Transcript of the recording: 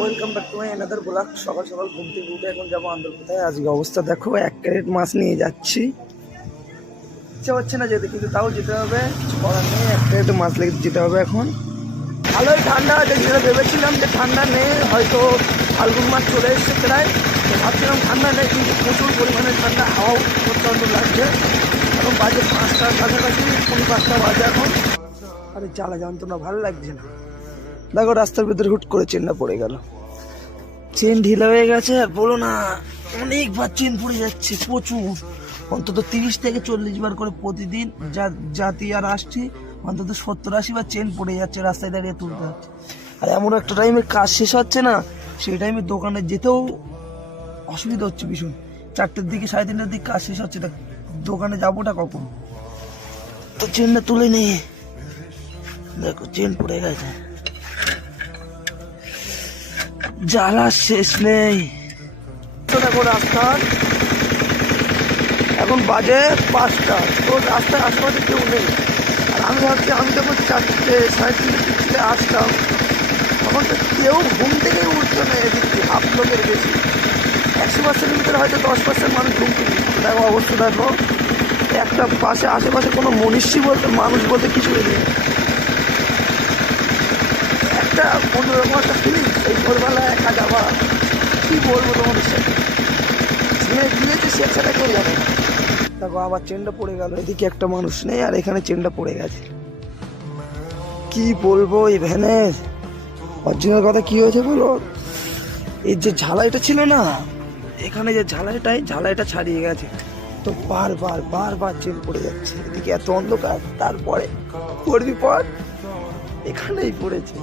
Welcome back to my another blog. সকাল সকাল ঘুম থেকে উঠে এখন যাবো আন্ধ্রপ্রদেশে। আজকে অবস্থা দেখো, 1 ক্যারেট মাছ নিয়ে যাচ্ছি। ইচ্ছা হচ্ছে না যেতে, কিন্তু তাও যেতে হবে, কিছু করার নেই। 1 ক্যারেট মাছ লেগে যেতে হবে। এখন ভালোই ঠান্ডা আছে, যেটা ভেবেছিলাম যে ঠান্ডা নেই, হয়তো ফাল্গুন মাস চলে এসছে প্রায়, তো ভাবছিলাম ঠান্ডা নেই, কিন্তু প্রচুর পরিমাণে ঠান্ডা, হাওয়াও প্রচণ্ড লাগছে। এখন বাজে 5টার কাছাকাছি, 5:30 বাজে এখন। আরে জ্বালা যন্ত্রণা ভালো লাগছে না। দেখো রাস্তার ভিতরে হুট করে চেনটা পড়ে গেল, চেন ঢিলা হয়ে গেছে। আর বলো না, অনেকবার চেন পড়ে যাচ্ছে, প্রচুর, অন্তত 30 থেকে 40 বার করে প্রতিদিন জাতি আর আসছি, অন্তত 70-80 বার চেন পড়ে যাচ্ছে, রাস্তায় দাঁড়িয়ে তুলতে হচ্ছে। আর এমন একটা টাইমে কাজ শেষ হচ্ছে না, সেই টাইমে দোকানে যেতেও অসুবিধা হচ্ছে ভীষণ। 4টের দিকে 3:30টার দিকে কাজ শেষ হচ্ছে, দোকানে যাবোটা কখন? তো চেনটা তুলে নিয়ে দেখো চেন পড়ে গেছে, জ্বালা শেষ নেই। দেখো রাস্তার এখন বাজে 5টা, তো রাস্তায় আশেপাশে কেউ নেই। আর আমি ভাবছি, আমি যখন 4টে 3:30 আসতাম, তখন তো কেউ ঘুম থেকেই উঠতো না। এদিকে হাফ লোকের বেশি, 100%-এর ভিতরে হয়তো 10% মানুষ ঘুম থেকে। দেখো অবস্থা দেখো, একটা পাশে আশেপাশে কোনো মানুষ বলতে কিছু নেই। একটা অন্যরকম একটা ফিলিংস, এই ভোরবেলা একা যাওয়া, কি বলবো তোমাদের সাথে, দিয়েছে সে সেটা কেউ জানে না। দেখো আবার চেনটা পড়ে গেল, এদিকে একটা মানুষ নেই, আর এখানে চেনটা পড়ে গেছে। কি বলবো এই ভ্যানের অরিজিনাল কথা কি হয়েছে বলো, এই যে ঝালাইটা ছিল না, এখানে যে ঝালাইটা ছাড়িয়ে গেছে, তো বারবার চেন পড়ে যাচ্ছে। এদিকে এত অন্ধকার, তারপরে পড়বি পর এখানেই পড়েছে।